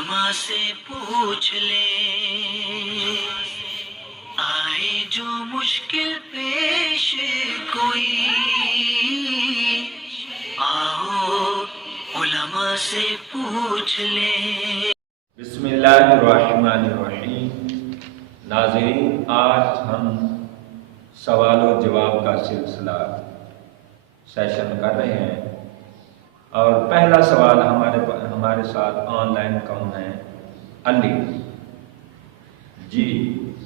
علماء سے پوچھ لے، آئے جو مشکل پیش کوئی، آؤ علماء سے پوچھ لے۔ بسم اللہ الرحمن الرحیم۔ ناظرین، آج ہم سوال و جواب کا سلسلہ سیشن کر رہے ہیں، اور پہلا سوال ہمارے ساتھ آن لائن کون ہے؟ علی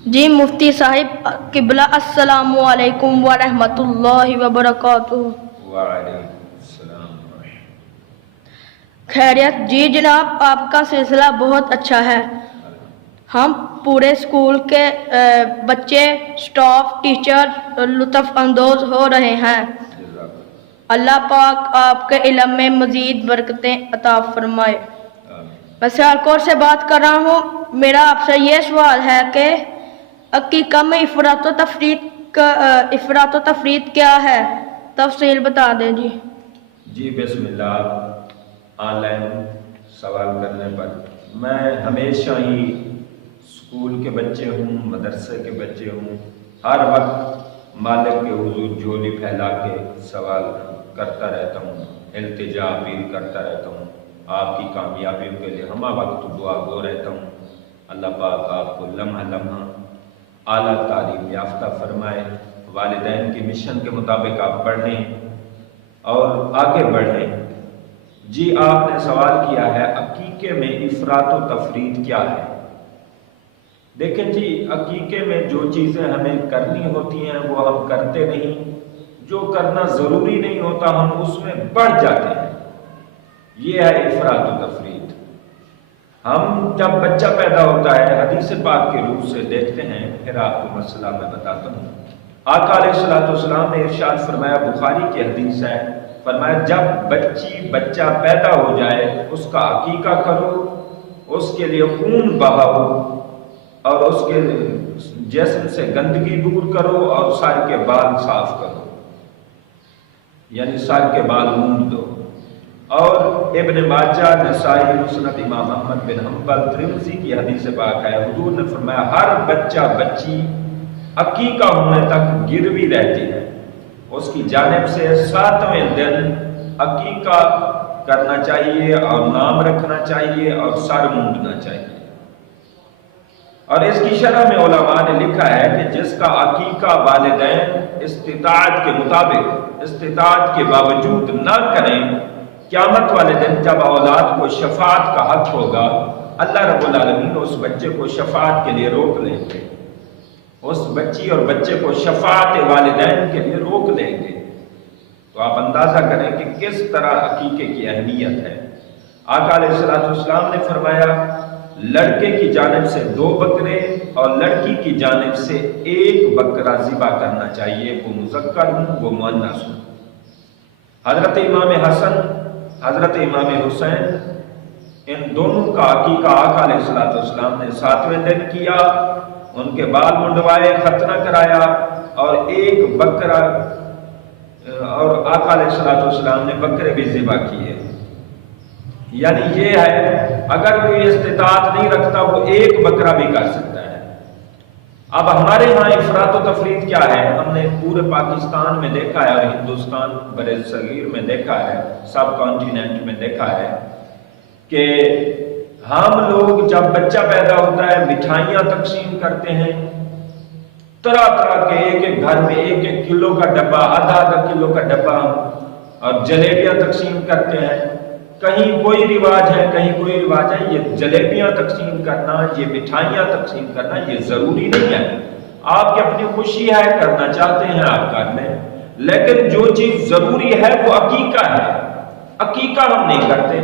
جی مفتی صاحب قبلہ، السلام علیکم ورحمۃ اللہ وبرکاتہ۔ وعلیکم السلام۔ خیریت؟ جی جناب، آپ کا سلسلہ بہت اچھا ہے۔ ہم پورے اسکول کے بچے، اسٹاف، ٹیچر لطف اندوز ہو رہے ہیں۔ اللہ پاک آپ کے علم میں مزید برکتیں عطا فرمائے۔ میں سیالکوٹ سے بات کر رہا ہوں۔ میرا آپ سے یہ سوال ہے کہ عقیقہ میں افراط و تفریط کیا ہے؟ تفصیل بتا دیں جی۔ بسم اللہ۔ آن لائن سوال کرنے پر میں ہمیشہ ہی اسکول کے بچے ہوں، مدرسے کے بچے ہوں، ہر وقت مالک کے حضور جھولی پھیلا کے سوال کرتا رہتا ہوں، التجا اپیل کرتا رہتا ہوں، آپ کی کامیابیوں کے لیے ہمہ وقت دعا گو رہتا ہوں۔ اللہ پاک آپ کو لمحہ لمحہ اعلیٰ تعلیم یافتہ فرمائے، والدین کی مشن کے مطابق آپ پڑھیں اور آگے بڑھیں۔ جی، آپ نے سوال کیا ہے عقیقے میں افراط و تفریط کیا ہے؟ دیکھیں جی، عقیقے میں جو چیزیں ہمیں کرنی ہوتی ہیں وہ ہم کرتے نہیں، جو کرنا ضروری نہیں ہوتا ہم اس میں بڑھ جاتے ہیں، یہ ہے افراط و تفریط۔ ہم جب بچہ پیدا ہوتا ہے، حدیث پاک کے روح سے دیکھتے ہیں، پھر آپ کو مسئلہ میں بتاتا ہوں۔ آقا علیہ السلام نے ارشاد فرمایا، بخاری کی حدیث ہے، فرمایا جب بچہ پیدا ہو جائے اس کا عقیقہ کرو، اس کے لیے خون بہاؤ اور اس کے جسم سے گندگی دور کرو اور سر کے بال صاف کرو، یعنی سر کے بال مونڈ دو۔ اور ابن ماجہ، نسائی، مسند امام احمد بن حنبل، ترمذی کی حدیث پاک ہے، حضور نے فرمایا ہر بچہ بچی عقیقہ ہونے تک گروی رہتی ہے، اس کی جانب سے 7ویں دن عقیقہ کرنا چاہیے اور نام رکھنا چاہیے اور سر مونڈنا چاہیے۔ اور اس کی شرح میں علماء نے لکھا ہے کہ جس کا عقیقہ والدین استطاعت کے مطابق، استطاعت کے باوجود نہ کریں، قیامت والے دن جب اولاد کو شفاعت کا حق ہوگا، اللہ رب العالمین اس بچے کو شفاعت کے لیے روک لیں گے، اس بچی اور بچے کو شفاعت والدین کے لیے روک لیں گے۔ تو آپ اندازہ کریں کہ کس طرح عقیقے کی اہمیت ہے۔ آقا علیہ السلام نے فرمایا لڑکے کی جانب سے 2 بکرے اور لڑکی کی جانب سے 1 بکرا ذبح کرنا چاہیے، وہ مذکر ہوں وہ مؤنث ہوں۔ حضرت امام حسن، حضرت امام حسین، ان دونوں کا عقیقہ آقا علیہ السلام نے 7ویں دن کیا، ان کے بال منڈوائے، ختنہ کرایا اور 1 بکرا، اور آقا علیہ السلام نے بکرے بھی ذبح کیے۔ یعنی یہ ہے اگر کوئی استطاعت نہیں رکھتا وہ 1 بکرا بھی کر سکتا ہے۔ اب ہمارے ہاں افراط و تفریط کیا ہے؟ ہم نے پورے پاکستان میں دیکھا ہے اور ہندوستان برِ صغیر میں دیکھا ہے، سب کانٹیننٹ میں دیکھا ہے کہ ہم لوگ جب بچہ پیدا ہوتا ہے مٹھائیاں تقسیم کرتے ہیں، طرح طرح کے ایک گھر میں 1 کلو کا ڈبہ، آدھا کلو کا ڈبہ، اور جلیبیاں تقسیم کرتے ہیں۔ کہیں کوئی رواج ہے، کہیں کوئی رواج ہے۔ یہ جلیبیاں تقسیم کرنا، یہ مٹھائیاں تقسیم کرنا یہ ضروری نہیں ہے، آپ کی اپنی خوشی ہے، کرنا چاہتے ہیں آپ کر لیں، لیکن جو چیز ضروری ہے وہ عقیقہ ہے۔ عقیقہ ہم نہیں کرتے۔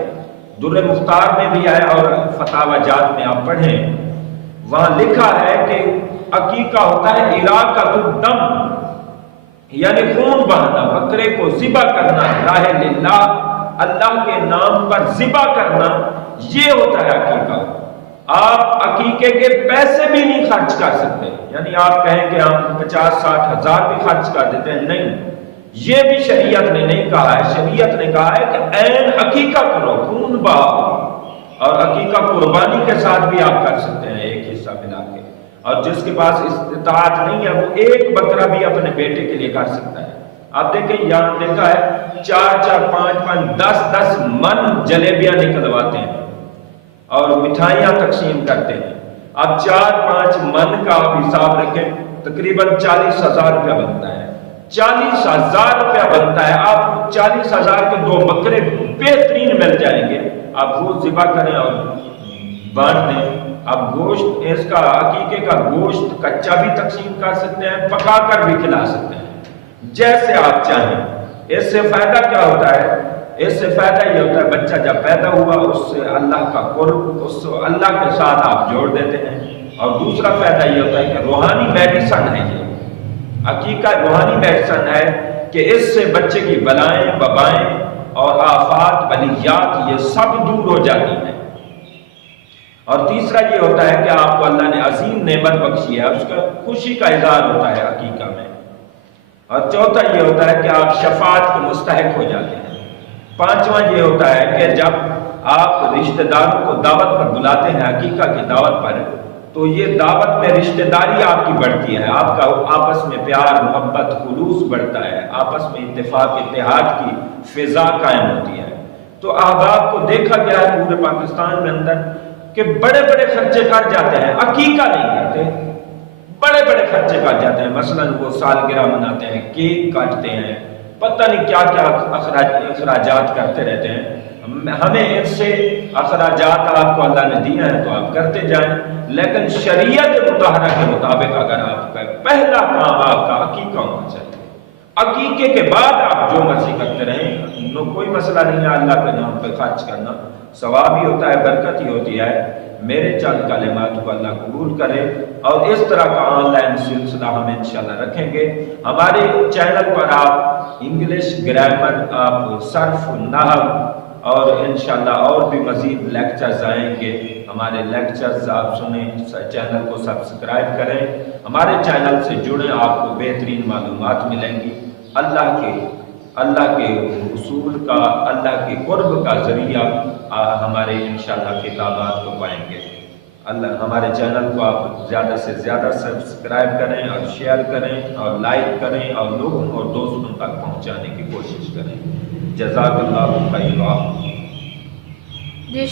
در مختار میں بھی ہے اور فتاوی جات میں آپ پڑھیں، وہاں لکھا ہے کہ عقیقہ ہوتا ہے اراقۃ الدم، یعنی خون بہانا، بکرے کو ذبح کرنا، راہ للہ، اللہ کے نام پر ذبح کرنا، یہ ہوتا ہے عقیقہ۔ آپ عقیقے کے پیسے بھی نہیں خرچ کر سکتے، یعنی آپ کہیں کہ ہم 50-60 ہزار بھی خرچ کر دیتے ہیں، نہیں، یہ بھی شریعت نے نہیں کہا ہے۔ شریعت نے کہا ہے کہ عین عقیقہ کرو، خون بہاؤ، اور عقیقہ قربانی کے ساتھ بھی آپ کر سکتے ہیں ایک حصہ ملا کے. اور جس کے پاس استطاعت نہیں ہے وہ ایک بکرا بھی اپنے بیٹے کے لیے کر سکتا ہے. آپ دیکھیں یہاں دیکھا ہے 4-4, 5-5, 10-10 من جلیبیاں نکلواتے ہیں اور مٹھائیاں تقسیم کرتے ہیں. اب 4-5 من کا آپ حساب رکھیں تقریباً 40,000 روپیہ بنتا ہے. 40,000 روپیہ بنتا ہے. آپ 40,000 کے 2 بکرے بہترین مل جائیں گے. آپ وہ ذبح کریں اور بانٹ دیں. آپ گوشت اس کا عقیقے کا گوشت کچا بھی تقسیم کر سکتے ہیں, پکا کر بھی کھلا سکتے ہیں, جیسے آپ چاہیں. اس سے فائدہ کیا ہوتا ہے؟ اس سے فائدہ یہ ہوتا ہے بچہ جب پیدا ہوا اس سے اللہ کا قرب, اس سے اللہ کے ساتھ آپ جوڑ دیتے ہیں. اور دوسرا فائدہ یہ ہوتا ہے کہ روحانی میڈیسن ہے. یہ عقیقہ روحانی میڈیسن ہے کہ اس سے بچے کی بلائیں وبائیں اور آفات بلیات یہ سب دور ہو جاتی ہیں. اور تیسرا یہ ہوتا ہے کہ آپ کو اللہ نے عظیم نعمت بخشی ہے, اس کا خوشی کا اظہار ہوتا ہے عقیقہ میں. اور چوتھا یہ ہوتا ہے کہ آپ شفاعت کے مستحق ہو جاتے ہیں. پانچواں یہ ہوتا ہے کہ جب آپ رشتہ داروں کو دعوت پر بلاتے ہیں عقیقہ کی دعوت پر, تو یہ دعوت میں رشتہ داری آپ کی بڑھتی ہے, آپ کا آپس میں پیار محبت خلوص بڑھتا ہے, آپس میں اتفاق اتحاد کی فضا قائم ہوتی ہے. تو احباب کو دیکھا گیا ہے پورے پاکستان میں اندر کہ بڑے بڑے خرچے کر جاتے ہیں, عقیقہ نہیں کرتے. بڑے بڑے خرچے کر جاتے ہیں, مثلا وہ سالگرہ مناتے ہیں, کیک کاٹتے ہیں, پتہ نہیں کیا کیا اخراجات کرتے رہتے ہیں. ہمیں ان سے اخراجات آپ کو اللہ نے دیا ہے تو آپ کرتے جائیں, لیکن شریعت مطہرہ کے مطابق اگر آپ کا پہلا کام آپ کا عقیقہ ہونا چاہیے. عقیقے کے بعد آپ جو مرضی کرتے رہیں, کوئی مسئلہ نہیں ہے. اللہ کے نام پہ خرچ کرنا ثواب ہی ہوتا ہے, برکت ہی ہوتی ہے. میرے چند کلمات کو اللہ قبول کرے. اور اس طرح کا آن لائن سلسلہ ہم انشاءاللہ رکھیں گے. ہمارے چینل پر آپ انگلش گرامر, آپ صرف نحو اور انشاءاللہ اور بھی مزید لیکچرز آئیں گے. ہمارے لیکچرز آپ سنیں, چینل کو سبسکرائب کریں, ہمارے چینل سے جڑیں, آپ کو بہترین معلومات ملیں گی. اللہ کے حصول کا, اللہ کے قرب کا ذریعہ ہمارے انشاءاللہ خطابات کو پائیں گے. اللہ ہمارے چینل کو آپ زیادہ سے زیادہ سبسکرائب کریں اور شیئر کریں اور لائک کریں اور لوگوں اور دوستوں تک پہنچانے کی کوشش کریں. جزاک اللہ خیر.